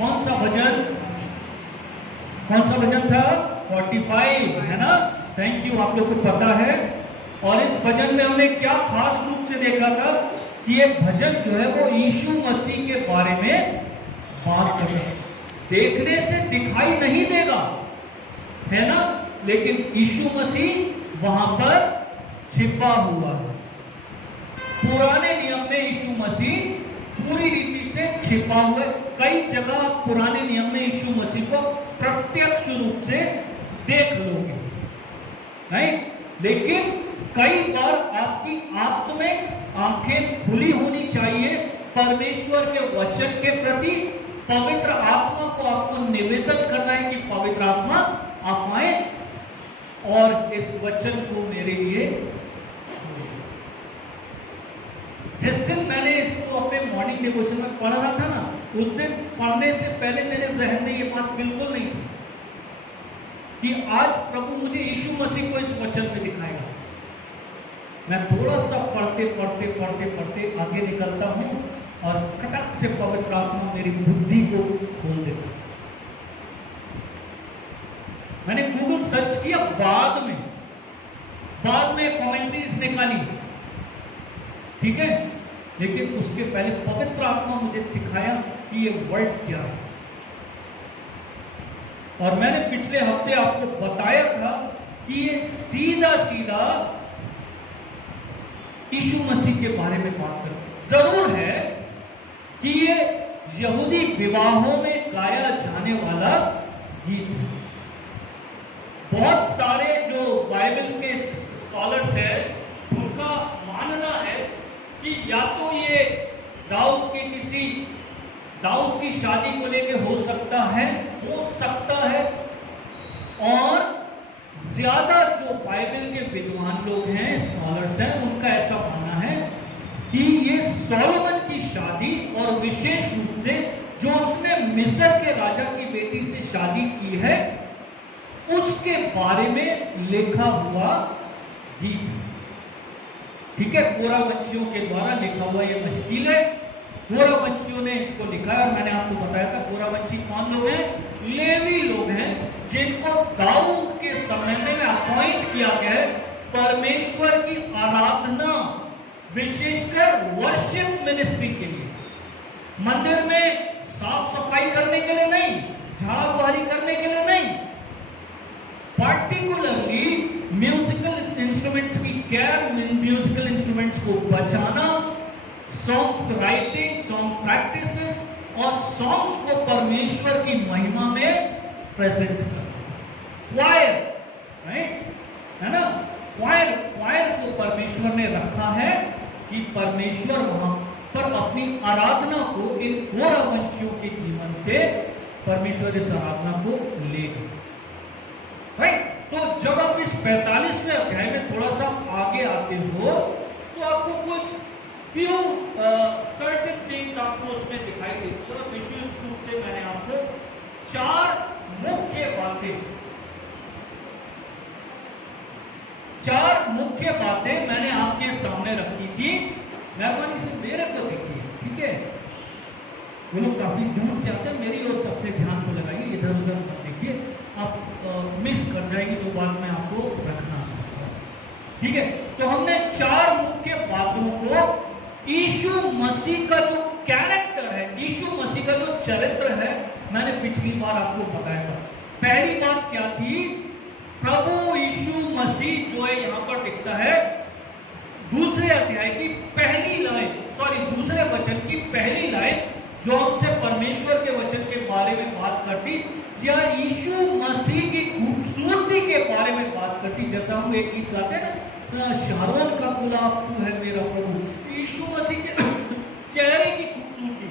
कौन सा भजन था? 45, है ना? थैंक यू, आप लोग को पता है। और इस भजन में हमने क्या खास रूप से देखा था कि ये भजन जो है वो यीशु मसीह के बारे में बात कर रहा है। देखने से दिखाई नहीं देगा, है ना, लेकिन यीशु मसीह वहां पर छिपा हुआ है। पुराने नियम में यीशु मसीह पूरी रीति से छिपा हुआ है। कई जगह पुराने नियम में यीशु मसीह को प्रत्यक्ष रूप से देख लोगे, राइट? लेकिन कई बार आपकी आत्मिक आंखें खुली होनी चाहिए परमेश्वर के वचन के प्रति। पवित्र आत्मा को आपको निवेदन करना है कि पवित्र आत्मा आप आए और इस वचन को मेरे लिए। जिस दिन मैंने इसको अपने मॉर्निंग डिवोशन में पढ़ रहा था ना, उस दिन पढ़ने से पहले मेरे जहन में ये बात बिल्कुल नहीं थी कि आज प्रभु मुझे यीशु मसीह को इस वचन में दिखाएगा। मैं थोड़ा सा पढ़ते आगे निकलता हूं और कटक से पवित्र आत्मा मेरी बुद्धि को खोल देता। मैंने गूगल सर्च किया, बाद में कमेंट्रीज निकाली, ठीक है, लेकिन उसके पहले पवित्र आत्मा मुझे सिखाया कि ये वर्ड क्या है। और मैंने पिछले हफ्ते आपको बताया था कि ये सीधा यीशु मसीह के बारे में बात करते। जरूर है कि ये यहूदी विवाहों में गाया जाने वाला गीत है। बहुत सारे जो बाइबल के स्कॉलर्स हैं उनका मानना है कि या तो ये दाऊद की शादी को लेके हो सकता है, और ज्यादा जो बाइबल के विद्वान लोग हैं, स्कॉलर्स हैं, उनका ऐसा मानना है कि ये सोलोमन की शादी और विशेष रूप से जो उसने मिस्र के राजा की बेटी से शादी की है उसके बारे में लिखा हुआ गीत, ठीक है। गोरावंशियों के द्वारा लिखा हुआ ये मुश्किल है। गोरावंशियों ने इसको लिखा है और मैंने आपको बताया था गोरावंशी कौन लोग हैं? लेवी लोग हैं, जिनको दाऊद के समय में अपॉइंट किया गया है परमेश्वर की आराधना, विशेषकर वर्शिप मिनिस्ट्री के लिए। मंदिर में साफ सफाई करने के लिए नहीं, झाड़ बहारी करने के लिए नहीं, पार्टिकुलरली म्यूजिकल इंस्ट्रूमेंट्स की केयर, म्यूजिकल इंस्ट्रूमेंट्स को बचाना, सॉन्ग्स राइटिंग, सॉन्ग प्रैक्टिसेस और सॉन्ग्स को परमेश्वर की महिमा में प्रेजेंट करना। क्वायर, राइट, है ना, क्वायर को परमेश्वर ने रखा है कि परमेश्वर वहां पर अपनी आराधना को इन गोरावंशियों के जीवन से परमेश्वर इस आराधना को ले गए, राइट। तो जब आप इस 45वें अध्याय में थोड़ा सा आगे आते हो तो आपको कुछ few certain things आपको उसमें दिखाई देती है। और विशेष रूप से मैंने आपको चार मुख्य बातें मैंने आपके सामने रखी थी। मेहरबानी से मेरे को देखिए, ठीक है। वो लोग काफी दूर से आते हैं, मेरी ओर अपने ध्यान को लगाइए, इधर उधर मत देखिए, आप मिस कर जाएंगे जो बात मैं आपको रखना चाहता हूँ, ठीक है। तो हमने चार मुख्य बातों को, यीशु मसीह का जो कैरेक्टर है, यीशु मसीह का जो चरित्र है, मैंने पिछली बार आपको बताया था। पहली बात क्या थी? प्रभु यीशु मसीह जो है यहां पर दिखता है दूसरे अध्याय की पहली लाइन, दूसरे वचन की पहली लाइन जो हमसे परमेश्वर के वचन के बारे में बात करती या यीशु मसीह की खूबसूरती के बारे में बात करती। जैसा हम एक गीत गाते हैं ना, शारोन का गुलाब तू है मेरा प्रभु, यीशु मसीह के चेहरे की खूबसूरती।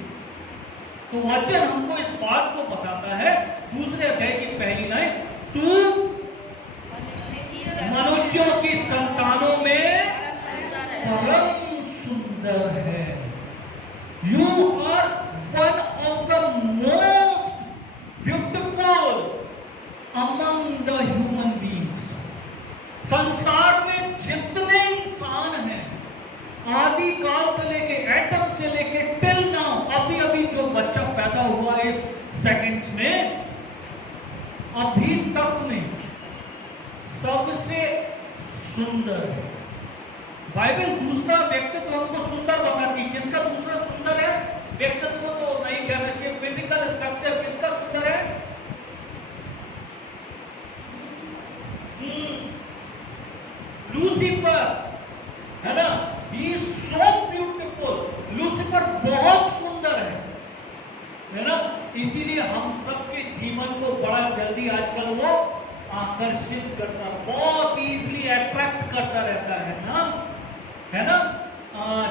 तो वचन हमको इस बात को बताता है, दूसरे अध्याय की पहली लाइन, तू मनुष्यों की संतानों में परम सुंदर है। You are one of the most beautiful among the human beings. संसार में जितने इंसान हैं, आदि काल से लेके, एटम से लेके टिल नाउ, अभी अभी जो बच्चा पैदा हुआ है इस सेकंड्स में अभी तक में सबसे सुंदर है। बाइबल दूसरा व्यक्तित्व हमको सुंदर बताती है। किसका दूसरा सुंदर है? व्यक्तित्व तो नहीं कहना चाहिए, फिजिकल स्ट्रक्चर किसका सुंदर है? लूसीफर, है ना? He is so beautiful. Lucifer बहुत सुंदर है ना? इसीलिए हम सबके जीवन को बड़ा जल्दी आजकल वो आकर्षित करता, बहुत इजीली अट्रैक्ट करता रहता है ना?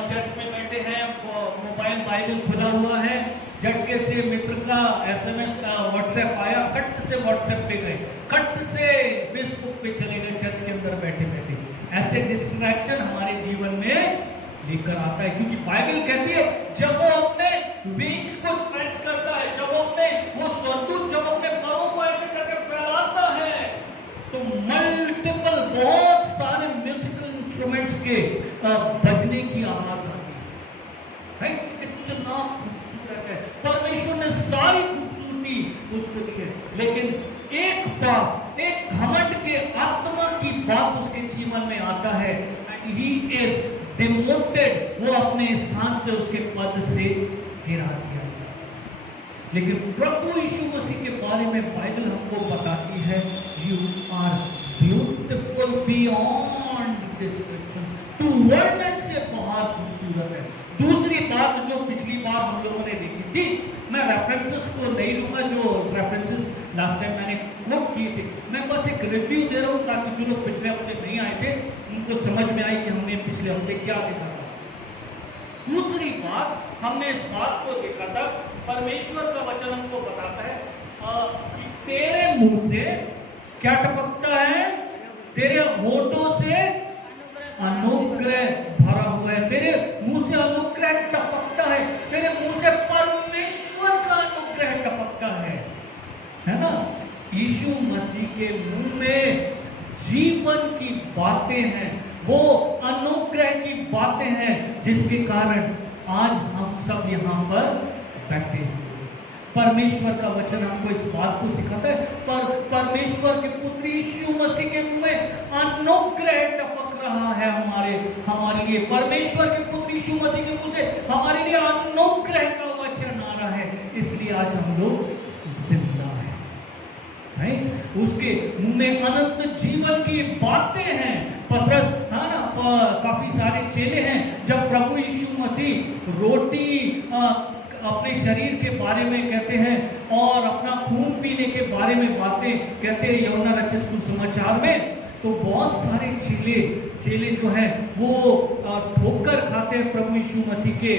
चर्च में बैठे हैं, मोबाइल बाइबल खुला हुआ है, झटके से मित्र का एसएमएस व्हाट्सएप आया, कट से व्हाट्सएप पे गए, कट से फेसबुक पे चले गए, चर्च के अंदर बैठे बैठे। ऐसे डिस्ट्रैक्शन हमारे जीवन में लेकर आता है, क्योंकि बाइबल कहती है जब वो अपने विंग्स को स्ट्रेच करता है, जब वो स्वर्गदूत जब अपने परों को ऐसे करके फैलाता है, तो मल्टीपल बहुत सारे म्यूजिकल इंस्ट्रूमेंट्स के बजने की आवाज आती है। इतना खूबसूरत है, परमेश्वर ने सारी खूबसूरती उसको दी है, लेकिन एक बात, एक घमंड के आत्मा की बात उसके जीवन में आता है, ही इज डिमोटेड, वो अपने स्थान से, उसके पद से गिरा दिया जाए। लेकिन प्रभु यीशु मसीह के बारे में बाइबल हमको बताती है, you are beautiful beyond descriptions, तू वर्णन से बहुत खूबसूरत है। दूसरी बात जो पिछली बार हम लोगों ने देखी थी, मैं रेफरेंसेस को नहीं लूंगा, जो रेफरेंसेस लास्ट टाइम मैंने कोट किए थे, मैं बस एक रिव्यू दे रहा हूं ताकि जो लोग पिछले हफ्ते नहीं आए थे उनको समझ में आए कि हमने पिछले हफ्ते क्या देखा था। दूसरी बात, हमने इस बात को देखा था, परमेश्वर का वचन हमको बताता है कि तेरे मुंह से क्या टपकता है? तेरे होठों से अनुग्रह भरा हुआ है, तेरे मुंह से अनुग्रह टपकता है, तेरे मुंह से परमेश्वर का अनुग्रह टपकता है ना? यीशु मसीह के मुंह में जीवन की बातें हैं, वो अनुग्रह की बातें हैं, जिसके कारण आज हम सब यहां पर बैठे हैं। परमेश्वर का वचन हमको इस बात को सिखाता है, पर परमेश्वर के पुत्र यीशु मसीह के मुंह में अनुग्रह टपक रहा है हमारे लिए। परमेश्वर के पुत्र यीशु मसीह के मुंह से हमारे लिए अनुग्रह का वचन आ रहा है, इसलिए आज हम लोग जिंदा हैं। उसके मुंह में अनंत जीवन की बातें हैं। पतरस, है ना, काफी सारे चेले हैं, जब प्रभु यीशु मसीह रोटी अपने शरीर के बारे में कहते हैं और अपना खून पीने के बारे में बातें कहते हैं यूहन्ना रचित सुसमाचार में, तो बहुत सारे चेले जो हैं वो ठोकर खाते हैं प्रभु यीशु मसीह के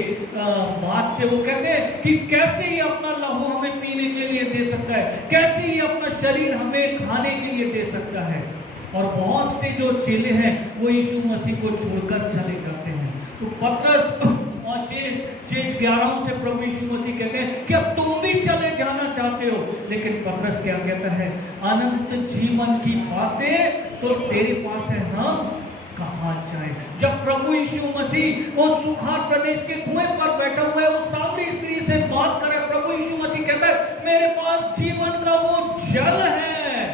बात से। वो कहते हैं कि कैसे ही अपना लहू हमें पीने के लिए दे सकता है, कैसे ही अपना शरीर हमें खाने के लिए दे सकता है। और बहुत से जो चेले हैं वो यीशु मसीह को छोड़कर चले जाते हैं। तो पतरस और शेष 11 से प्रभु यीशु मसीह कहते हैं कि अब तुम भी चले जाना चाहते हो, लेकिन पतरस क्या कहता है? अनंत जीवन की बातें तो तेरे पास है, हम कहां जाएं? जब प्रभु यीशु मसीह वो सुखार प्रदेश के कुएं पर बैठा हुआ है, उस सामरी स्त्री से बात कर रहा है, प्रभु यीशु मसीह कहता है मेरे पास जीवन का वो जल है,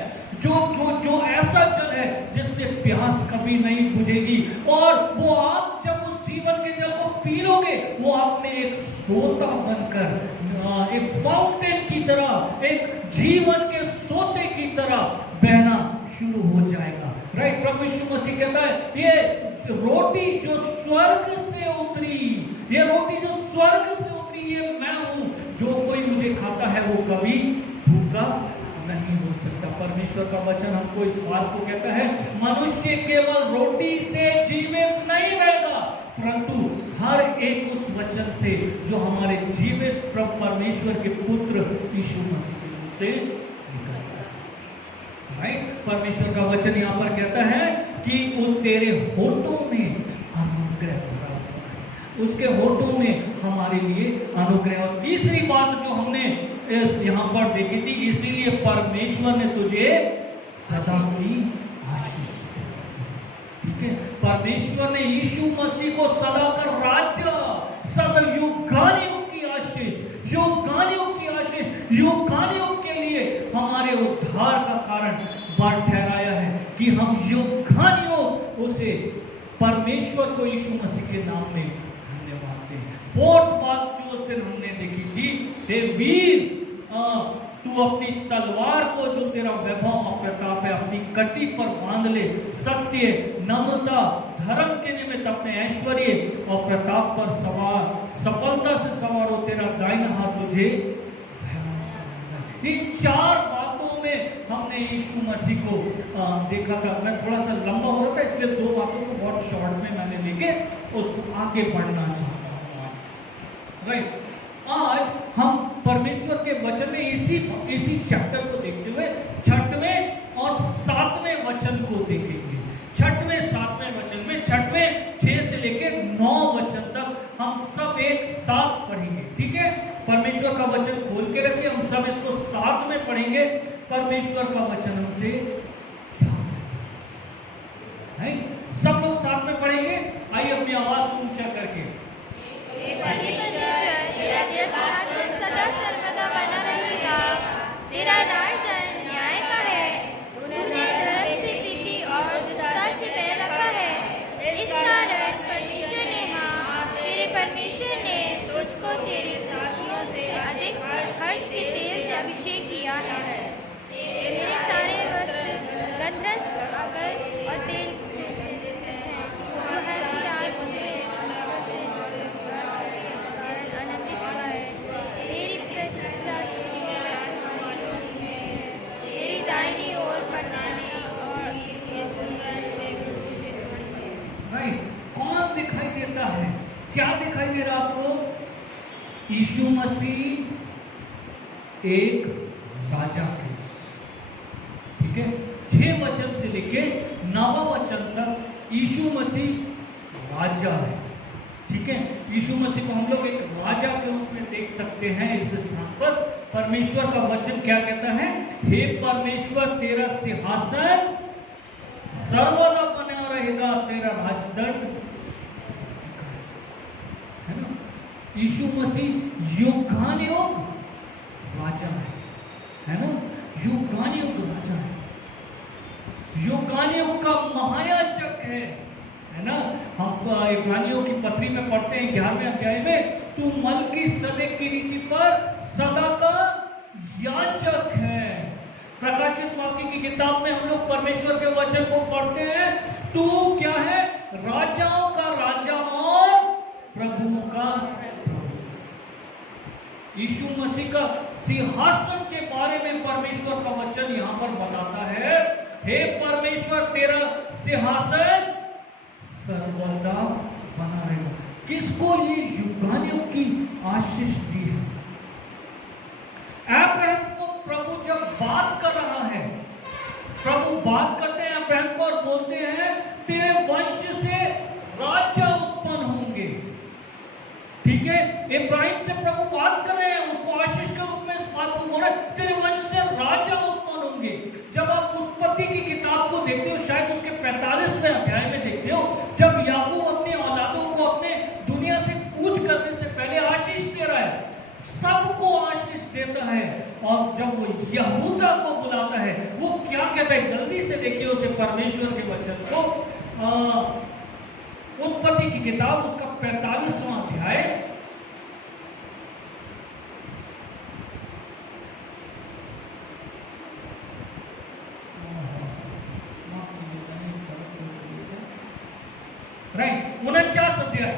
जो ऐसा जल है जिससे प्यास कभी नहीं बुझेगी, और वो आप जब उस जीवन के जल को पी लोगे, वो आप में एक सोता बनकर, एक फाउंटेन की तरह, एक जीवन के सोते की तरह बहना शुरू हो जाएगा। राइट? प्रभु यीशु मसीह कहता है ये रोटी जो स्वर्ग से उतरी, ये रोटी जो स्वर्ग से उतरी, ये मैं हूं, जो कोई मुझे खाता है वो कभी भूखा नहीं हो सकता। परमेश्वर का वचन हमको इस बात को कहता है, मनुष्य केवल रोटी से जीवित नहीं रहेगा, परंतु हर एक उस वचन से जो हमारे जीवित परमेश्वर के पुत्र यीशु मसीह के मुंह से निकलता है। राइट? परमेश्वर का वचन यहाँ पर कहता है कि वो तेरे होठों में अनुग्रह भरा हुआ है, उसके होठों में हमारे लिए अनुग्रह। और तीसरी बात जो हमने यहाँ पर देखी थी, इसीलिए परमेश्वर ने तुझे सदा की आशीष दी। ठीक है? परमेश्वर ने यीशु मसीह को सदा का राज्य, सदा युगानुयुग की आशीष, युगानुयुग की आशीष, युग युगान युग उसे परमेश्वर को यीशु मसीह के नाम में धन्यवाद दें। फोर्थ बात जो उस दिन हमने देखी थी, हे वीर, तू अपनी तलवार को जो तेरा वैभव और प्रताप है अपनी कटी पर बांध ले। सत्य, नम्रता, धर्म के निमित्त अपने ऐश्वर्य और प्रताप पर सफलता से सवार हो, तेरा दाहिना हाथ तुझे। इन चार बातों में हमने यीशु मसीह को देखा था। मैं थोड़ा सा लंबा हो रहा था इसलिए दो बातों को बहुत शॉर्ट में मैंने लेके उसको आगे बढ़ना चाहता हूँ आज। राइट, आज हम परमेश्वर के वचन में इसी चैप्टर को देखते हुए 6वें और 7वें वचन को देखेंगे। 6वें 7वें वचन में 6वें 6 से लेके 9 वचन तक हम सब एक साथ पढ़ेंगे। ठीक है, परमेश्वर का वचन खोल के रखिए, हम सब इसको साथ में पढ़ेंगे। परमेश्वर का वचन हमसे क्या कहता है, सब लोग साथ में पढ़ेंगे। आइए अपनी आवाज ऊंचा करके। सदा सर्वदा बना रहेगा, तेरा राज न्याय का है, तूने धर्म से प्रीति और जुस्ता से पैर रखा है। इस कारण परमेश्वर ने, हाँ तेरे परमेश्वर ने तुझको तेरे साथियों से अधिक हर्ष के तेल से अभिषेक किया है। तेरे सारे वस्त्र गंधरस अगर और तेल है। क्या दिखाई दे रहा आपको? यीशु मसीह एक राजा थे। ठीक है, 6 वचन से लेके 9 वचन तक यीशु मसीह राजा है। ठीक है, यीशु मसीह को हम लोग एक राजा के रूप में देख सकते हैं। इस स्थान पर परमेश्वर का वचन क्या कहता है? हे परमेश्वर, तेरा सिंहासन सर्वदा बना रहेगा, तेरा राजदंड, है ना। यीशु मसीह युगानुयुग राजा है ना, युगानुयुग राजा है, युगानुयुग का महायाजक है ना। हम इब्रानियों की पत्री में पढ़ते हैं 11वें अध्याय में, तू मलकीसदेक की रीति पर सदा का याजक है। प्रकाशित वाक्य की किताब में हम लोग परमेश्वर के वचन को पढ़ते हैं, तू क्या है? राजाओं का राजा और प्रभुओं का प्रभु। यीशु मसीह का सिंहासन के बारे में परमेश्वर का वचन यहां पर बताता है, हे परमेश्वर, तेरा सिंहासन सर्वदा बना रहेगा। किसको ये युगानुयुग की आशीष दी है? अब्राहम को प्रभु जब बात कर रहा है, प्रभु बात करते हैं अब्राहम को और बोलते हैं तेरे वंश से राजा उत्पन्न होंगे। ठीक है, इब्राहिम से प्रभु बात कर रहे हैं, उसको आशीष के रूप में इस बात को बोल रहे हैं, तेरे वंश से राजा उत्पन्न होंगे। जब आप उत्पत्ति की किताब को देखते हो, शायद उसके 45वें अध्याय में देखते हो, जब याकूब अपनी औलादों को अपने दुनिया से कूच करने से पहले आशीष दे रहा है, सबको आशीष देता है। और जब वो यहूदा को बुलाता है, वो क्या कहता है? जल्दी से देखिए उसे परमेश्वर के वचन को, उत्पत्ति की किताब उसका 45वां अध्याय, राइट, 49 अध्याय,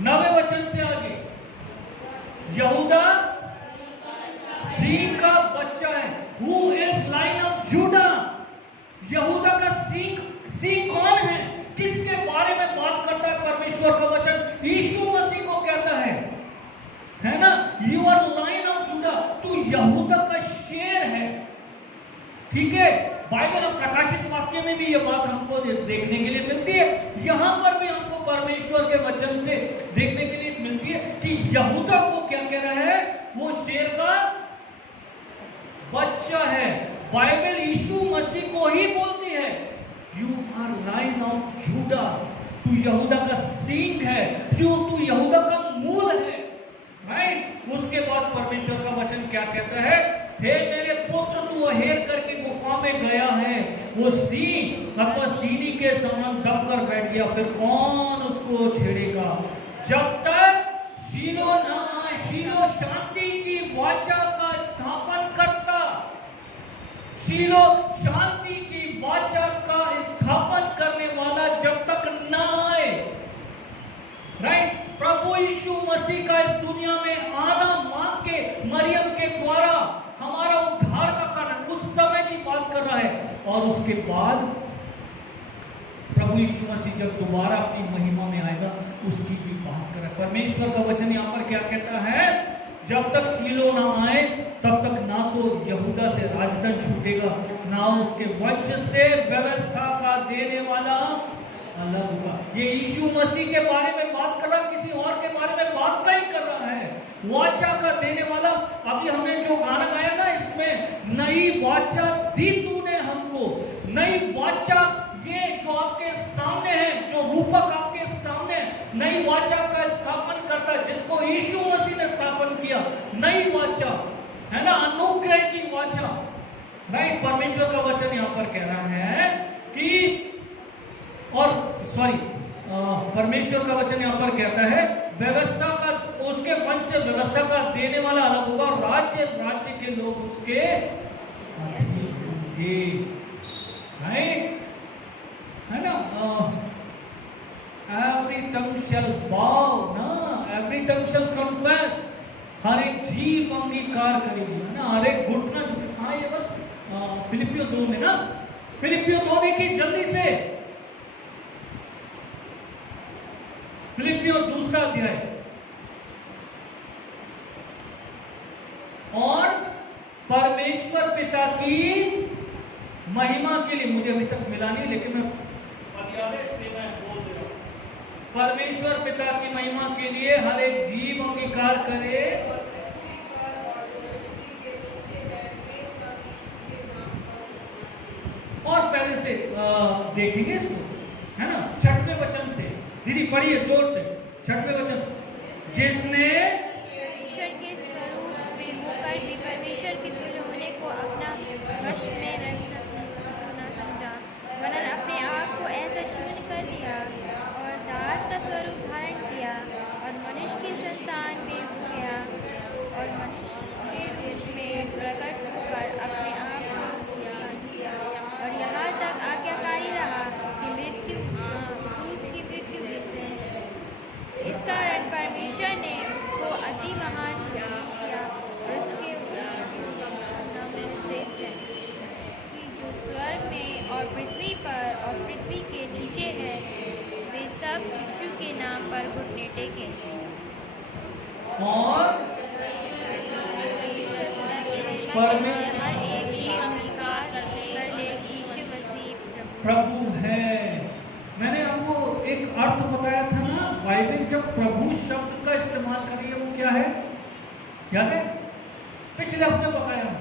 नवे वचन से आगे, यहूदा सिंह का बच्चा है। Who is line of Judah? यहूदा का सिंह कौन है? किसके बारे में बात करता है परमेश्वर का वचन? यीशु मसीह को कहता है ना, You are line of Judah, तू यहूदा का शेर है। ठीक है, बाइबल और प्रकाशित वाक्य में भी यह बात हमको देखने के लिए मिलती है, यहां पर भी हमको परमेश्वर के वचन से देखने के लिए मिलती है कि यहूदा को क्या कह रहा है? वो शेर का बच्चा है। बाइबल यीशु मसीह को ही बोलती है, you are line of Judah, तू यहूदा का सिंह है, तू यहूदा का मूल है। राइट, उसके बाद परमेश्वर का वचन क्या कहता है? हे मेरे पुत्र, तू अहेर करके गुफा में गया है, वो सीन अथवा सीनी के समान दब कर बैठ गया, फिर कौन उसको छेड़ेगा? जब तक शीलो ना आए, शीलो शांति की वाचा का स्थापन करता, शीलो शांति की वाचा का स्थापन करने वाला जब तक ना आए, राइट? प्रभु यीशु मसीह का इस दुनिया में आना, मां के मरियम के द्वारा हमारा उद्धार का कारण, उस समय की बात कर रहा है। और उसके बाद प्रभु यीशु मसीह जब दोबारा अपनी महिमा में आएगा, उसकी भी बात कर रहा है। परमेश्वर का वचन यहां पर क्या कहता है? जब तक शीलो ना आए, तब तक ना तो यहूदा से राजधन छूटेगा, ना उसके वंश से व्यवस्था का देने वाला अलग होगा। ये यीशु मसीह के बारे में बात कर रहा, किसी और के बारे में बात नहीं कर रहा है। वाचा का देने वाला, अभी हमने जो गाना गाया ना, इसमें नई वाचा दी तूने हमको, नई वाचा, ये जो आपके सामने है, जो रूपक आपके सामने है, नई वाचा का स्थापन करता, जिसको यीशु मसीह ने स्थापन किया, नई वाचा है ना, अनुग्रह की वाचा, राइट? परमेश्वर का वचन यहां पर कह रहा है कि, और सॉरी, परमेश्वर का वचन यहां पर कहता है व्यवस्था का, उसके वंश से व्यवस्था का देने वाला अलग होगा, राज्य राज्य के लोग उसके अधीन होंगे, राइट? है ना? एवरी टंग शैल बाउ ना, एवरी टंग शैल कन्फेस, हर एक जीव अंगीकार करेगी, है ना, हर एक घुटना झुके। हाँ, ये बस फिलिपियो 2 में ना, फिलिपियो 2 देखिए जल्दी से, फिलिपियो 2 अध्याय, और परमेश्वर पिता की महिमा के लिए, मुझे अभी तक मिला नहीं लेकिन मैं याद है इसलिए मैं बोल दे रहा हूं, परमेश्वर पिता की महिमा के लिए हर एक जीव अंगीकार करे, और पहले से देखेंगे इसको, है ना, 6वें वचन से, दीदी पढ़िए जोर से, 6वें वचन से, जिसने ईश्वर के स्वरूप में होकर भी परमेश्वर के तुल्य होने को अपना वश में न समझा, वरन अपने आप को ऐसा शून्य कर दिया और दास का स्वरूप धारण किया, और मनुष्य की संतान में हो गया, और मनुष्य के रूप में प्रकट होकर अपने आप को ज्ञान किया, और यहाँ तक आज्ञाकारी रहा कि मृत्यु, क्रूस की मृत्यु भी सह। इस कारण परमेश्वर ने उसको अति महान किया, और उसके नाम में श्रेष्ठ है कि जो स्वर्ग में और पृथ्वी पर और पृथ्वी के नीचे है, वे सब यीशु के नाम पर घुटने टेके। और हर एक जीव अंगीकार कर ले कि यीशु मसीह प्रभु है। मैंने आपको एक अर्थ बताया था ना, बाइबल जब प्रभु शब्द का इस्तेमाल कर रही है, वो क्या है याद है? पिछले हफ्ते बताया हूं,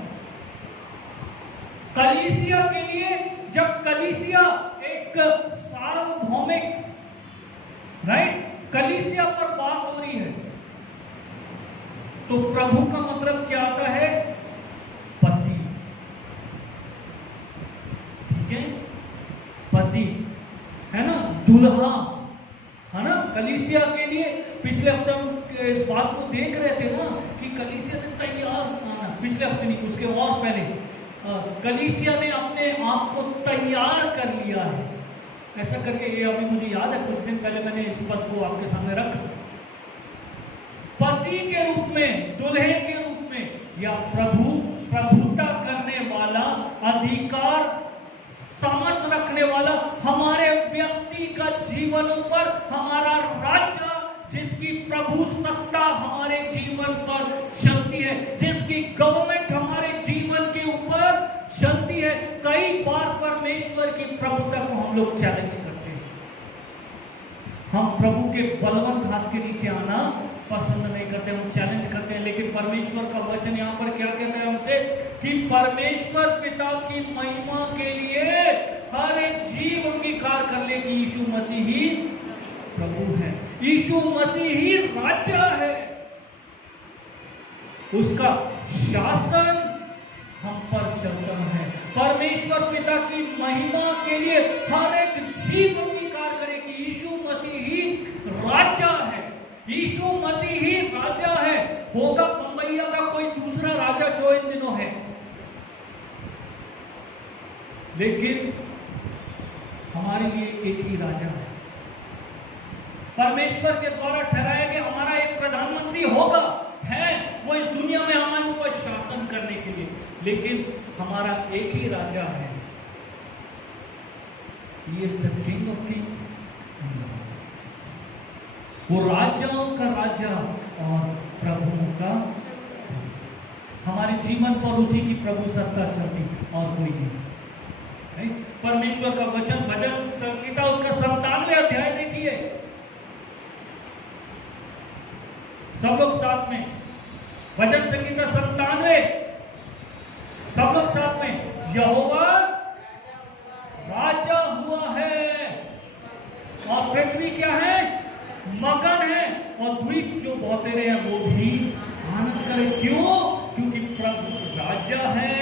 कलीसिया के लिए, जब कलीसिया एक सार्वभौमिक, राइट, कलीसिया पर बात हो रही है, तो प्रभु का मतलब क्या आता है? पति, ठीक है, पति, है ना, दुल्हा, है ना, कलीसिया के लिए। पिछले हफ्ते हम इस बात को देख रहे थे ना कि कलीसिया ने तैयार, पिछले हफ्ते नहीं, उसके और पहले कलीसिया ने अपने आप को तैयार कर लिया है, ऐसा करके, ये अभी मुझे याद है कुछ दिन पहले मैंने इस पद को आपके सामने रखा, पति के रूप में, दुल्हे के रूप में, या प्रभुता करने वाला, अधिकार समर्थ रखने वाला, हमारे व्यक्तिगत जीवनों पर हमारा राज्य, जिसकी प्रभु सत्ता हमारे जीवन पर चलती है, जिसकी गवर्नमेंट हमारे जीवन के ऊपर चलती है। कई बार परमेश्वर की प्रभुता को हम लोग चैलेंज करते हैं, हम प्रभु के बलवंत हाथ के नीचे आना पसंद नहीं करते, हम चैलेंज करते हैं। लेकिन परमेश्वर का वचन यहाँ पर क्या कहता है हमसे कि परमेश्वर पिता की महिमा के लिए हर एक जीव अंगीकार कर ले कि यीशु मसीह ही प्रभु है, यीशु मसीह ही राजा है। उसका शासन हम पर चलता है। परमेश्वर पिता की महिमा के लिए हर एक जीव अंगीकार करे कि यीशु मसीह ही राजा है, यीशु मसीह ही राजा है। होगा बम्बैया का कोई दूसरा राजा जो इन दिनों है, लेकिन हमारे लिए एक ही राजा है। परमेश्वर के द्वारा ठहराया गया हमारा एक प्रधानमंत्री होगा, है, वो इस दुनिया में हमारे ऊपर शासन करने के लिए, लेकिन हमारा एक ही राजा है। He is the King of Kings, वो राजाओं का राजा और प्रभुओं का। हमारे जीवन पर उसी की प्रभु सत्ता चलती और कोई नहीं। परमेश्वर का वचन, भजन संहिता उसका 97वां अध्याय देखिए, सब लोग साथ में, भजन संहिता 97, सब लोग साथ में। यहोवा राजा हुआ है और पृथ्वी क्या है, मगन है, और द्वीप जो बौतेरे हैं वो भी आनंद करे। क्यों? क्योंकि प्रभु राजा है।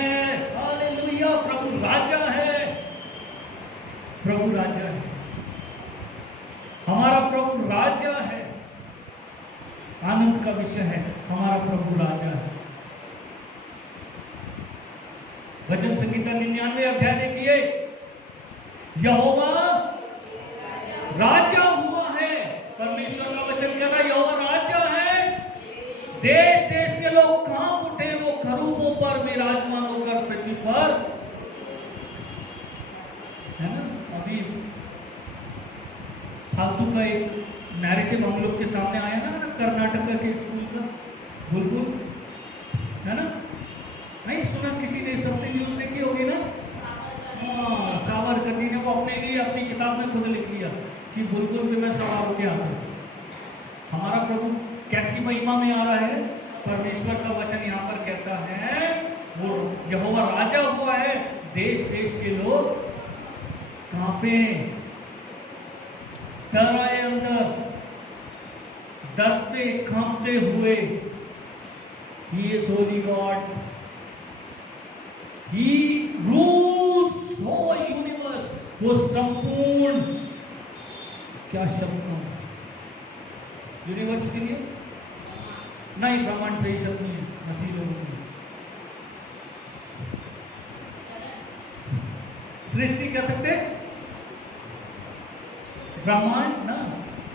हालेलुया, प्रभु राजा है, प्रभु राजा है, हमारा प्रभु राजा है। आनंद का विषय है, हमारा प्रभु राजा है। भजन संहिता 99 अध्याय देखिए, यहोवा राजा हुआ है। परमेश्वर का वचन कह रहा है यहोवा राजा है। देश देश के लोग कांप उठे, वो खरूबों पर विराजमान होकर पृथ्वी पर, है ना। अभी फालतू का एक नैरेटिव हम लोग के सामने आया ना, कर्नाटक के स्कूल का बुलबुल, है ना, नहीं सुना किसी ने? सबने न्यूज देखी होगी ना। हाँ, सावरकर जी ने वो अपने लिए अपनी किताब में खुद लिख लिया कि बुलबुल पे मैं सवार होके आता हूं। हमारा प्रभु कैसी महिमा में आ रहा है। परमेश्वर का वचन यहाँ पर कहता है वो यहोवा राजा हुआ है, देश देश के लोग कांपे, डर आए अंदर, डरते कांपते हुए। He is holy God. He rules whole universe. वो संपूर्ण, क्या शब्द कहूं, यूनिवर्स के लिए नहीं, ब्रह्मांड सही शब्द नहीं है, मसीह लोगों के लिए सृष्टि कह सकते, ब्रह्मांड ना।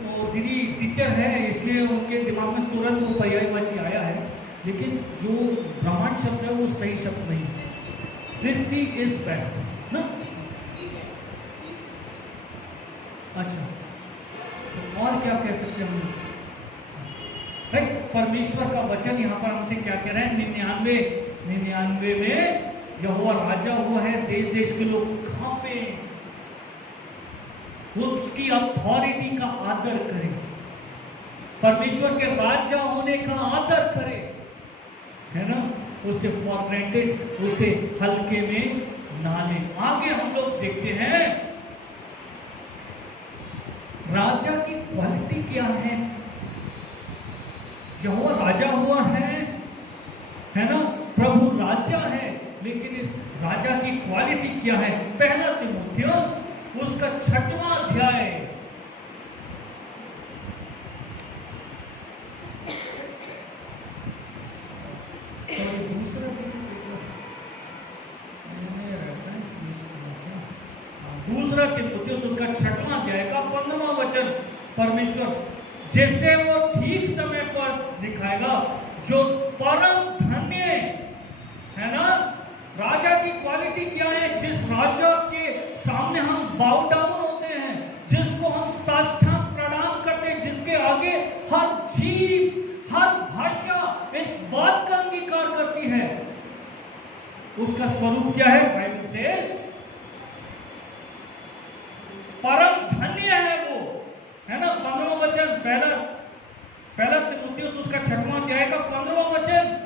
तो दीदी टीचर है इसलिए उनके दिमाग में तुरंत वो पर्यायवाची आया है, लेकिन जो ब्रह्मांड शब्द है वो सही शब्द नहीं है। सृष्टि इज बेस्ट ना। अच्छा, तो और क्या कह सकते हैं हम लोग? परमेश्वर का वचन यहाँ पर हमसे क्या कह रहा है? 99 में यहोवा राजा हुआ है, देश देश के लोग कांपे, वो उसकी अथॉरिटी का आदर करें, परमेश्वर के राजा होने का आदर करें, है ना, उसे फॉर ग्रांटेड, उसे हल्के में ना लें। आगे हम लोग देखते हैं राजा की क्वालिटी क्या है। यहोवा राजा हुआ है ना, प्रभु राजा है, लेकिन इस राजा की क्वालिटी क्या है? पहला तीमुथियुस उसका 6वां अध्याय, दूसरा तीमुथियुस उसका 6वां अध्याय का 15वां वचन। परमेश्वर जिससे वो ठीक समय पर दिखाएगा, जो परम धन्य है ना। राजा की क्वालिटी क्या है? जिस राजा के सामने हम बाउ डाउन होते हैं, जिसको हम साष्टांग प्रणाम करते हैं, जिसके आगे हर जीव, हर भाषा इस बात का अंगीकार करती है, उसका स्वरूप क्या है? बाइबल सेज परम धन्य है वो, है ना। 15वां वचन, पहला तीमुथियुस उसका 6वां अध्याय का 15वां वचन,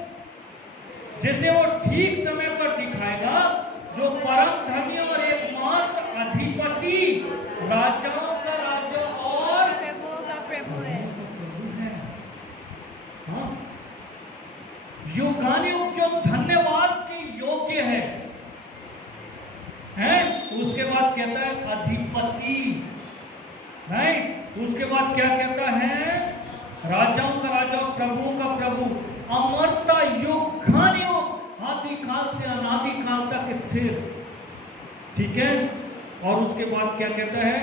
जिसे वो ठीक समय पर दिखाएगा, जो परम धन्य और एकमात्र अधिपति, राजाओं का राजा और प्रभुओं का प्रभु है। हाँ, यो बाद कहता है अधिपति, नहीं, उसके बाद क्या कहता है, राजाओं का राजा, प्रभुओं का प्रभु, अमरता युगानुयुग, आदि काल से अनादि काल तक स्थिर। ठीक है, और उसके बाद क्या कहता है,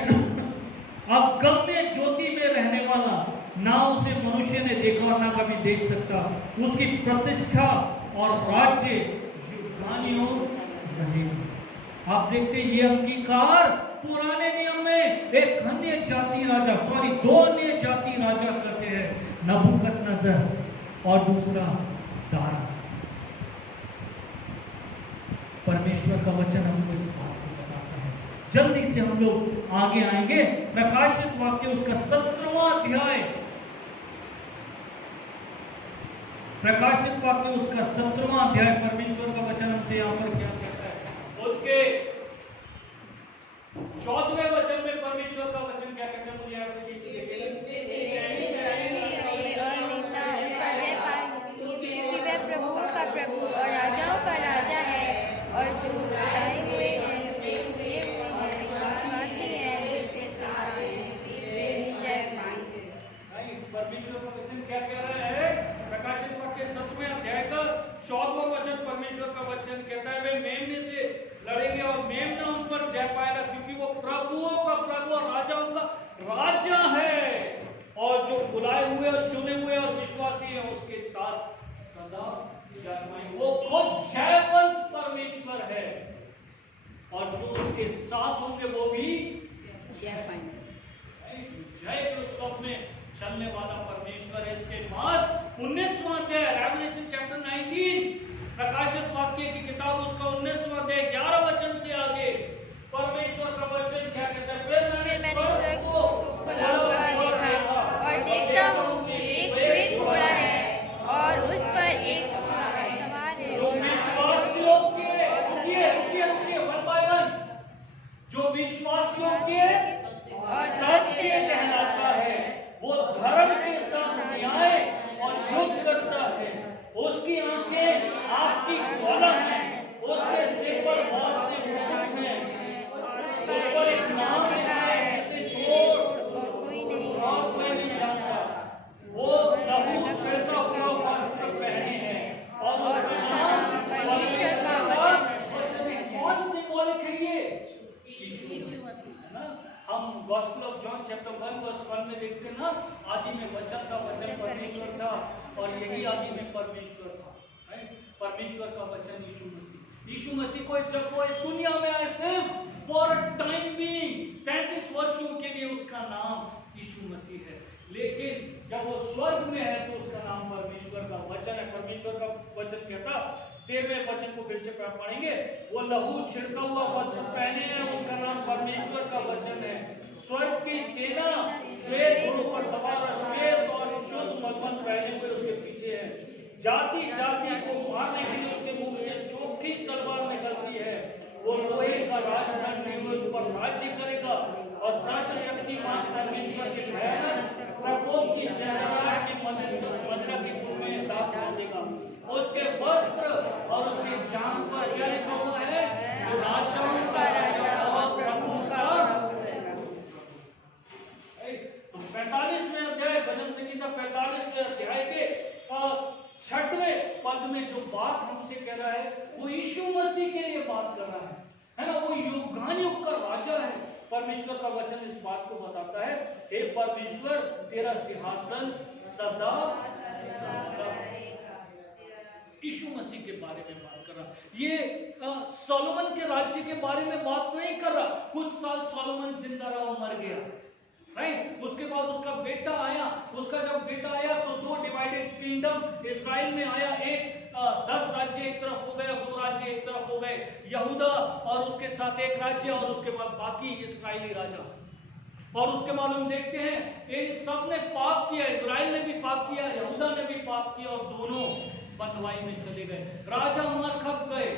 अगम्य ज्योति में रहने वाला, ना उसे मनुष्य ने देखा और ना कभी देख सकता, उसकी प्रतिष्ठा और राज्य युगानुयुग रहेगा। आप देखते हैं ये अंगीकार पुराने नियम में एक अन्य जाति राजा, सॉरी दो अन्य जाति राजा करते हैं, नबूकदनेस्सर और दूसरा दारा। परमेश्वर का वचन हमको इस बात को बताता है। जल्दी से हम लोग आगे आएंगे, प्रकाशित वाक्य उसका 17वां अध्याय, प्रकाशित वाक्य उसका 17वां अध्याय, परमेश्वर का वचन हमसे यहाँ पर क्या कहता है, उसके 14वें वचन में परमेश्वर का वचन क्या कहता है, मुझे यहाँ से प्रभुओं का प्रभु और राजाओं का राजा है, और जो आए हुए हैं, विश्वासी हैं, जय पाएंगे। परमेश्वर का वचन क्या कह रहा है, प्रकाशित वाक्य 7वें अध्याय का 14वां वचन, परमेश्वर का वचन कहता है, वे मेमने से लड़ेंगे और मेमना उन पर जय पाएगा, क्योंकि वो प्रभुओं का प्रभु और राजाओं का राजा है, और जो बुलाए हुए और चुने हुए और विश्वासी हैं उसके साथ सदा जय पाएंगे। वो खुद जयवंत परमेश्वर है, और जो उसके साथ होंगे वो भी जय पाएंगे। जय के उत्सव में चलने वाला परमेश्वर है। इसके बाद 19वां अध्याय, रेवलेशन चैप्टर 19, प्रकाशित वाक्य की किताब उसका 19वां अध्याय 11 वचन से आगे परमेश्वर का वचन क्या कहता है, फिर मैंने स्वर्ग को खुला हुआ देखा, और देखता हूँ कि एक श्वेत घोड़ा है, और उस पर एक सवार है, जो विश्वास योग्य, रुकिए वन बाय वन, जो विश्वास योग्य और सत्य कहलाता है, वो धर्म के साथ न्याय और युद्ध करता है, उसकी आंखें आपकी ज्वाला हैं, उसके सिर पर बहुत से मुकुट हैं, उस पर एक नाम लिखा है जिसे छोड़ और कोई नहीं जानता, वो लहू छिड़का हुआ वस्त्र पहने हैं, और वो नाम परमेश्वर का वचन। कौन सिंबॉलिक है ये, है ना। हम gospel of John chapter 1 verse 1 में देखते हैं ना, आदि में वचन था, वचन परमेश्वर था, और यही आदि में परमेश्वर था, परमेश्वर का वचन यीशु मसीह। यीशु मसीह को जब वो इस दुनिया में आए, सिर्फ फॉर अ टाइम बीइंग 33 वर्षों के लिए उसका नाम यीशु मसीह है, लेकिन जब वो स्वर्ग में है तो उसका नाम परमेश्वर का वचन है। परमेश्वर का वचन कहता, 13वें वचन को फिर से पढ़ेंगे, वो लहू छिड़का हुआ वस्त्र पहने हैं, उसका नाम परमेश्वर का वचन है। स्वर्ग की सेना श्वेत घोड़ों पर सवार, श्वेत और शुद्ध मलमल पहने हुए उसके पीछे है। जाति जाति को मारने के लिए उसके मुख से चोखी तलवार निकलती है। वो लोहे का राजदंड लिए हुए उन पर राज्य करेगा, और सर्वशक्तिमान परमेश्वर के भयानक प्रकोप की जलजलाहट की मदिरा के मुंह में दाग डाल देगा। उसके वस्त्र और उसके जांघ पर क्या लिखा हुआ है, राजाओं का राजा और प्रभुओं का। तो 45वें अध्याय, भजन संहिता 45वें अध्याय के 6वें पद में जो बात हमसे कह रहा है, वो यीशु मसीह के लिए बात कर रहा है ना। वो युगानुयुग का राजा है। परमेश्वर का वचन इस बात को बताता है, हे परमेश्वर, तेरा सिंहासन सदा यीशु मसीह के बारे में बात कर रहा। ये सोलोमन के राज्य के बारे में बात नहीं कर रहा। कुछ साल सोलोमन जिंदा रहा, मर गया, राइट। उसके बाद उसका बेटा आया। उसका जब बेटा आया तो 2 डिवाइडेड किंगडम इजराइल में आया। एक 10 राज्य एक तरफ हो गए, 2 राज्य एक तरफ हो गए, यहूदा और उसके साथ एक राज्य, और उसके बाद बाकी इस्राएली राजा। और उसके बाद हम देखते हैं इन सब ने पाप किया। इजराइल ने भी पाप किया, यहूदा ने भी पाप किया, और दोनों बंधुआई में चले गए। राजा मर खप गए,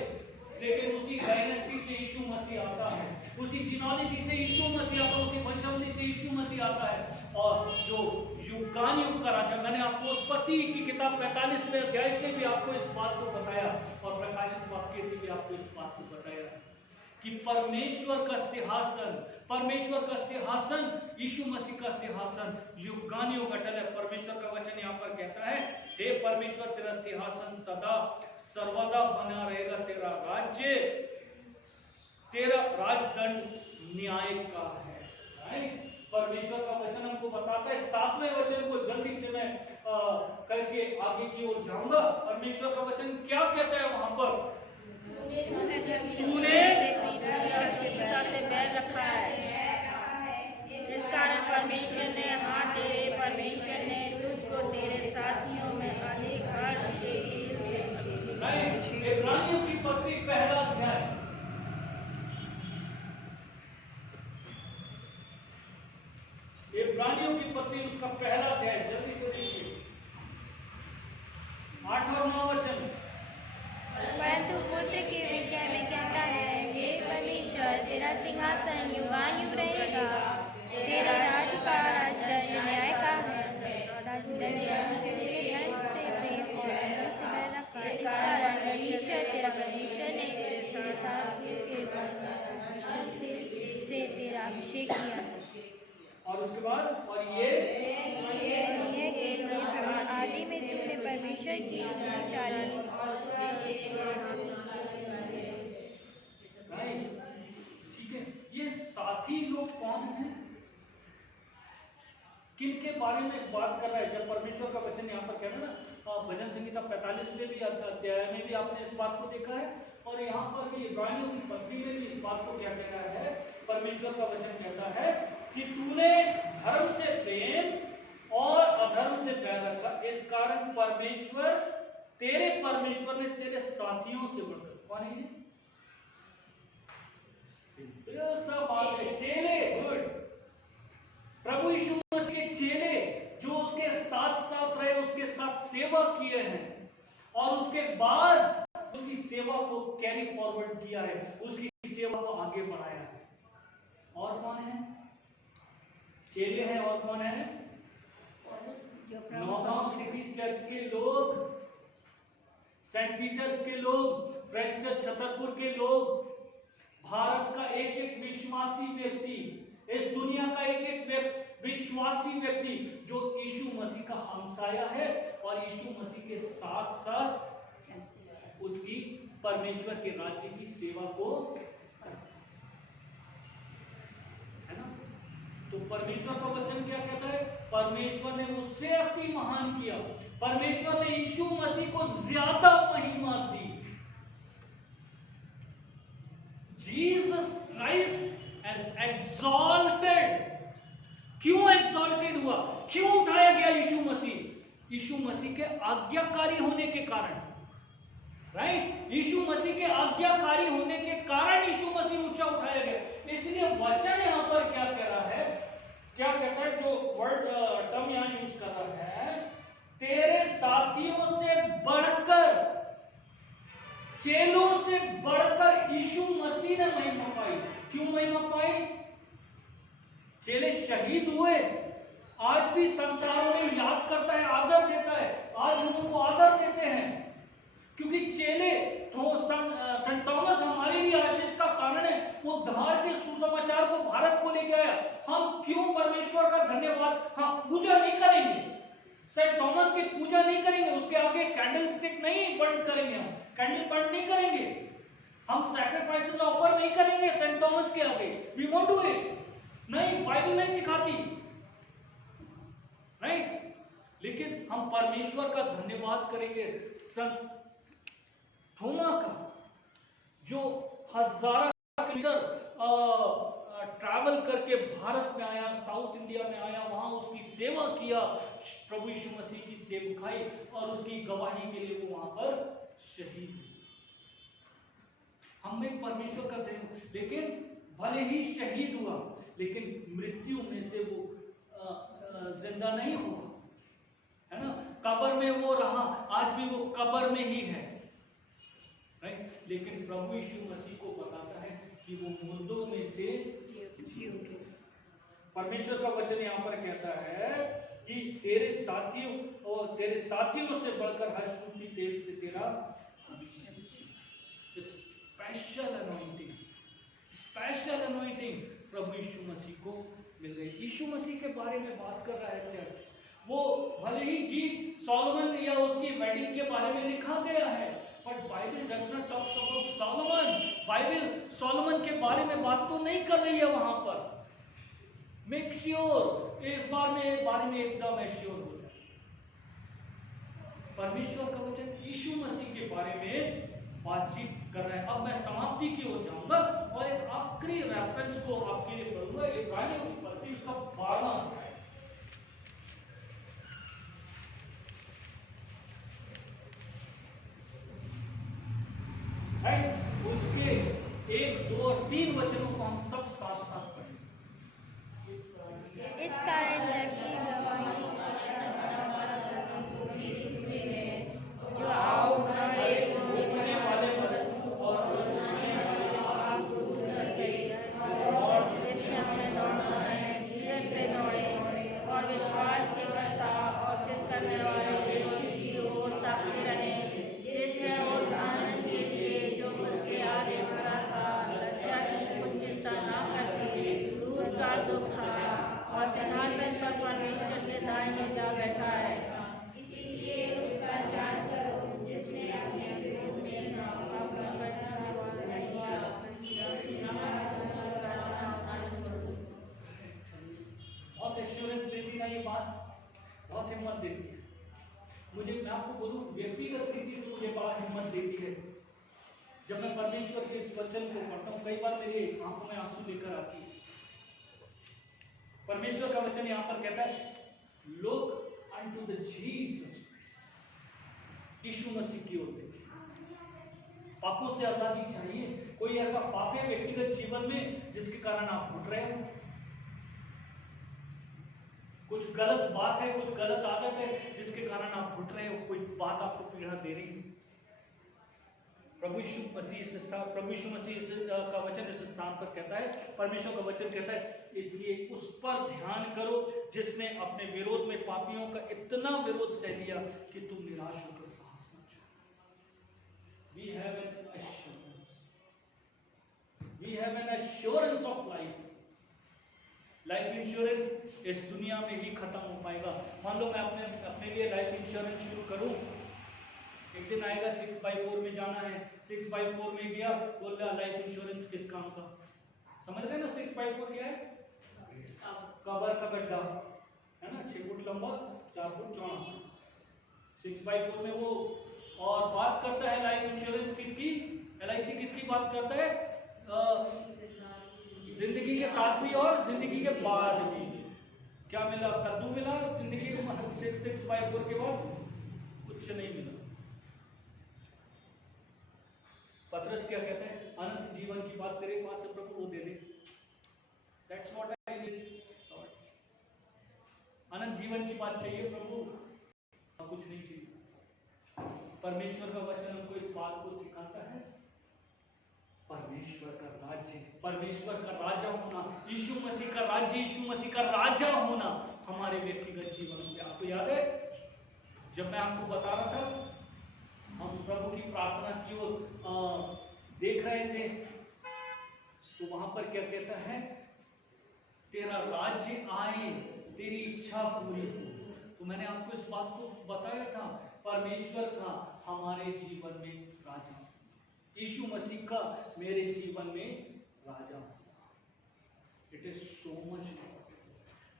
लेकिन उसी डायनेस्टी से यीशु मसीह आता है, उसी जिनोलॉजी से यीशु मसीह आता है, उसी वंशावली से यीशु मसीह आता है। और जो युगानुयुग का राजा, मैंने आपको उत्पत्ति की किताब 45वें अध्याय से भी आपको इस बात को बताया, और प्रकाशित वाक्य से भी आपको इस बात को बताया। कि परमेश्वर का सिंहासन यीशु मसीह का सिंहासन युगानियों का टल है। परमेश्वर का वचन यहाँ पर कहता है, हे परमेश्वर तेरा सिंहासन सदा सर्वदा बना रहेगा, तेरा राज्य तेरा राजदंड न्याय का है। परमेश्वर का वचन हमको बताता है। 7वें वचन को जल्दी से मैं करके आगे की ओर जाऊंगा। परमेश्वर का वचन क्या कहता है वहां पर, तूने से बैर रखा है, इस कारण परमेश्वर ने परमेश्वर ने तुझको तेरे साथियों में अधिक हर्ष के इब्रानियों की पत्री पहला अध्याय, इब्रानियों की पत्री उसका पहला अध्याय जल्दी से देखिए 8 और 9 वचन। परंतु पुत्र के विषय में कहता है, हे परमेश्वर तेरा सिंहासन युगानुयुग रहेगा, तेरा राज का राजदंड न्याय का है, राजदंड से प्रेम और अधर्म से बैर रखा है। इस कारण परमेश्वर ने तेरे साथियों से तेरा अभिषेक किया। और उसके बाद और ये आदि में तूने परमेश्वर की टाली। ठीक है, ये साथी लोग कौन हैं, किनके बारे में बात कर रहा है? जब परमेश्वर का वचन यहाँ पर कह रहा है ना, भजन संहिता 45वें भी अध्याय में भी आपने इस बात को देखा है, और यहाँ पर भी इब्रानियों की पत्री में भी इस बात को क्या कह रहा है? परमेश्वर का वचन कहता है कि तूने धर्म से प्रेम और अधर्म से बैर रखा, इस कारण परमेश्वर ने तेरे साथियों से बढ़कर, कौन है ये? चेले, गुड। प्रभु यीशु मसीह के चेले जो उसके साथ साथ रहे, उसके साथ सेवा किए हैं और उसके बाद उसकी सेवा को कैरी फॉरवर्ड किया है, उसकी सेवा को आगे बढ़ाया है। और कौन है? चेले हैं। और कौन है? नौगांव सिटी चर्च के लोग, सेंट पीटर्स के लोग, फ्रेंड्स चर्च छतरपुर के लोग, भारत का एक एक विश्वासी व्यक्ति, इस दुनिया का एक एक विश्वासी व्यक्ति जो यीशु मसीह का हमसाया है और यीशु मसीह के साथ साथ उसकी परमेश्वर के राज्य की सेवा को है ना। तो परमेश्वर का वचन क्या कहता है? परमेश्वर ने उससे अति महान किया, परमेश्वर ने यीशु मसीह को ज्यादा महिमा दी। Jesus Christ as exalted. क्यों एक्सॉल्टेड हुआ? क्यों उठाया गया यीशु मसीह? यीशु मसीह के आज्ञाकारी होने के कारण, राइट? यीशु मसीह के आज्ञाकारी होने के कारण यीशु मसीह ऊंचा उठाया गया। इसलिए वचन यहां पर क्या कह रहा है, क्या कहता है, जो वर्ड टर्म यहां यूज कर रहा है, तेरे साथियों से बढ़कर, चेलों से बढ़कर यीशु मसीह ने महिमा पाई। क्यों महिमा पाई? चेले शहीद हुए, आज भी संसार में याद करता है, आदर देता है। आज हम उनको आदर देते हैं क्योंकि चेले तो संत थॉमस हमारे लिए आशीष का कारण है। वो धार के सुसमाचार को भारत को लेके आया। हम क्यों परमेश्वर का धन्यवाद, हम पूजा नहीं करेंगे, सेंट थॉमस की पूजा नहीं करेंगे, उसके आगे कैंडल स्टिक नहीं बर्न करेंगे, हम कैंडल बर्न नहीं करेंगे, हम सैक्रिफाइसेस ऑफर नहीं करेंगे सेंट थॉमस के आगे। We won't do it. नहीं, बाइबल नहीं सिखाती, राइट? लेकिन हम परमेश्वर का धन्यवाद करेंगे संत थोमा का, जो हजारों किलोमीटर ट्रैवल करके भारत में आया, साउथ इंडिया में आया, वहां उसकी सेवा किया, प्रभु यीशु मसीह की सेवकाई और उसकी गवाही के लिए वो वहां पर शहीद। हमें परमेश्वर का धन्यवाद। लेकिन भले ही शहीद हुआ, लेकिन मृत्यु में से वो जिंदा नहीं हुआ, है ना। कब्र में वो रहा, आज भी वो कब्र में ही है, राइट? लेकिन प्रभु यीशु मसीह को बताता है कि वो मुर्दों में से जी उठे। परमेश्वर का वचन यहाँ पर कहता है कि तेरे साथियों से बढ़कर हर स्तुति तेल से तेरा स्पेशल अनॉइंटिंग, स्पेशल अनॉइंटिंग प्रभु यीशु मसीह को मिल गई। यीशु मसीह के बारे में बात कर रहा है चर्च। वो भले ही गीत सोलोमन या उसकी वेडिंग के बारे में लिखा गया है, but Bible does not talks about Solomon. Bible Solomon के बारे में बात तो नहीं कर रही है वहां पर। मेक श्योर इस बारे में एकदम एश्योर हो जाए। परमेश्वर का वचन यीशु मसीह के बारे में बातचीत कर रहे हैं। अब मैं समाप्ति की ओर जाऊंगा और एक आखिरी रेफरेंस को आपके लिए पढ़ूंगा, इब्रानियों की पत्री उसका 12वां अध्याय। उसके 1, 2 और 3 वचनों को हम सब साथ साथ पढ़ेंगे। इस कारण जबकि जो आओ रोकने वाले वस्तु और और जिसमें हमें दौड़ना है, धीरज से दौड़े और विश्वास के करता और सिद्ध करने वाले यीशु की ओर ताकते रहे, जिसने उस आनंद के लिए जो उसके आगे खड़ा था लज्जा की कुछ चिंता न करके क्रूस का दुख सहा और सिंहासन पर परमेश्वर के दाहिने जा बैठा है। इसलिए उसका ध्यान करो जिसने अपने विरोध में बहुत एश्योरेंस देती ना ये बात, बहुत हिम्मत देती है मुझे। मैं आपको बोलूं, व्यक्तिगत रीति से मुझे बड़ा हिम्मत देती है जब मैं परमेश्वर के इस वचन को पढ़ता हूं। कई बार मेरी आंखों में आंसू लेकर आती है। परमेश्वर का वचन यहां पर कहता है, लुक अनटू द जीसस, यीशु मसीह की ओर देखिए। पापों से आजादी चाहिए। कोई ऐसा पाप है व्यक्तिगत जीवन में जिसके कारण आप घुट रहे हो? कुछ गलत बात है, कुछ गलत आदत है जिसके कारण आप घुट रहे हो? कोई बात आपको पीड़ा दे रही है? प्रभु यीशु मसीह का वचन इस स्थान पर कहता है, परमेश्वर का वचन कहता है, इसलिए उस पर ध्यान करो जिसने अपने विरोध में पापियों का इतना विरोध सह लिया कि तुम निराश होकर साहस न छोड़ो। We have an assurance of life. Life insurance इस दुनिया में ही खत्म हो पाएगा। मान लो मैं अपने लिए लाइफ इंश्योरेंस शुरू करूं, एक दिन आएगा 6x4 में जाना है, 6x4 में गया, बोल रहा लाइफ इंश्योरेंस किस काम का? समझ रहे ना 6x4 क्या है? कबर का गड्ढा है ना, 6 फुट लंबा 4 फुट चौड़ा। 6x4 में वो और बात करता है लाइफ इंश्योरेंस किसकी, LIC किसकी बात करता है? जिंदगी के साथ भी और जिंदगी के बाद भी। क्या मिला? कद्दू मिला जिंदगी में 6x4 के बाद? कुछ नहीं मिला। पतरस क्या कहते हैं? अनंत जीवन की बात तेरे पास है प्रभु, वो दे दे। That's what I need. अनंत जीवन की बात चाहिए प्रभु, कुछ नहीं चाहिए। परमेश्वर का वचन हमको इस बात को सिखाता है, परमेश्वर का राज्य, परमेश्वर का राजा होना, यीशु मसीह का राज्य, यीशु मसीह का राजा होना हमारे व्यक्तिगत जीवन में। आपको याद है जब मैं आपको बता रहा था, हम प्रभु की प्रार्थना की ओर देख रहे थे, तो वहां पर क्या कहता है? तेरा राज्य आए, तेरी इच्छा पूरी हो। तो मैंने आपको इस बात को बताया था, परमेश्वर का हमारे जीवन में राजा, यीशु मसीह का मेरे जीवन में राजा। It is so much important,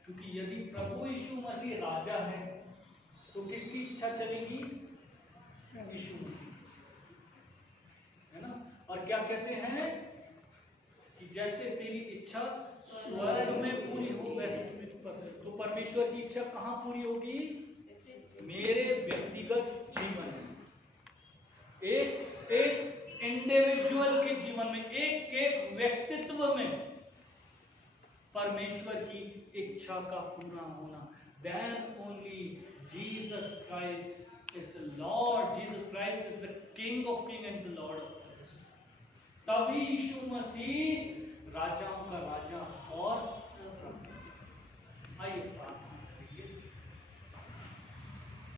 क्योंकि यदि प्रभु यीशु मसीह राजा है तो किसकी इच्छा चलेगी? यीशु मसीह, है ना। और क्या कहते हैं कि जैसे तेरी इच्छा स्वर्ग में पूरी हो वैसे पृथ्वी पर। तो परमेश्वर की इच्छा कहां पूरी होगी? मेरे व्यक्तिगत जीवन में, एक इंडिविजुअल के जीवन में, एक व्यक्तित्व में परमेश्वर की इच्छा का पूरा होना। Then only Jesus Christ is the Lord. Jesus Christ is the King of Kings and the Lord of Lords. तभी यीशु मसीह राजाओं का राजा और प्रभु। आइए